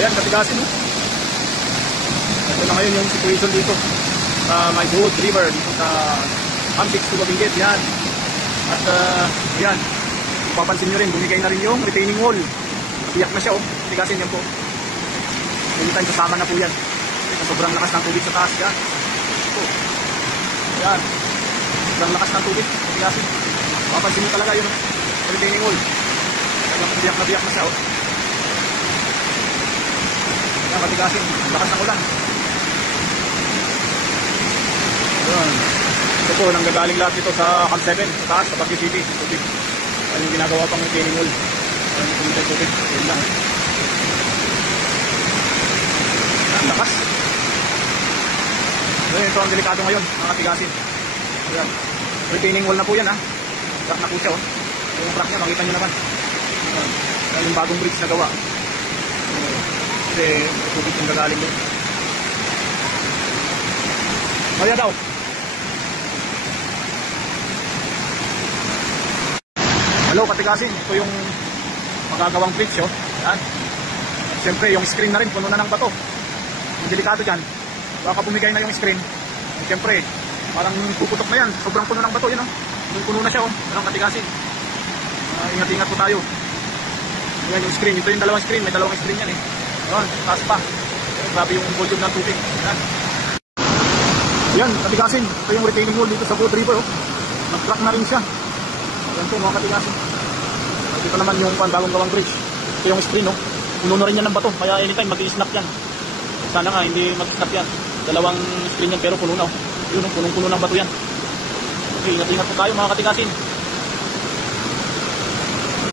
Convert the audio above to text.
Ayan, katigasin, no? Ito na ngayon yung situation dito sa May Buhod River, dito sa Ampix, Tubabinggit, yan. At yan, papansin nyo rin, bumigay na rin yung retaining wall. Biyak na siya, oh. Katigasin yan po. Anytime kasama na po yan. Kasi sobrang lakas ng tubig sa taas, yan. Ito. Yan. Sobrang lakas ng tubig, katigasin. Papansin nyo talaga yun, oh. Retaining wall. Biyak na siya, oh. Yan, katigasin. Lakas ng ulan. Ayan. Ito po, nanggagaling lahat dito sa Camp 7, sa taas, sa Baguio City. Tubig. Ayan yung ginagawa pang retaining wall. Ayan yung pumunta yung tubig. Ayan lang. Ayan, lakas. Ayan, ito ang delikado ngayon, mga katigasin. Ayan. Retaining wall na po yan, ha. Crack na po siya, oh. Yung crack niya, makita nyo naman. Ayan yung bagong bridge na gawa. Kasi tubig yung gagaling doon. Kaya daw. Hello, katigasin. Ito yung magagawang bridge, oh. Yan. Siyempre, yung screen na rin, puno na ng bato. Yung delikado dyan, baka bumigay na yung screen. Siyempre, parang puputok na yan. Sobrang puno ng bato, yun, oh. Yung puno na siya, oh. Walang katigasin. Ingat-ingat po tayo. Yan yung screen. Ito yung dalawang screen. May dalawang screen yan, eh. Ayan, taas pa. Grabe yung volume ng tubig. Yan. Yan, katigasin. Ito yung retaining wall dito sa Buhod River, oh. Nag-crack na rin siya. Yan po, mga katigasin. Ito naman yung bagong gawang bridge. Ito yung screen, oh. Puno na rin yan ng bato. Kaya anytime mag-i-snap yan. Sana nga, hindi mag-snap yan. Dalawang screen yan pero puno na, oh. Yun, oh, punong-puno ng bato yan. Okay, ingat-ingat po tayo, mga katigasin.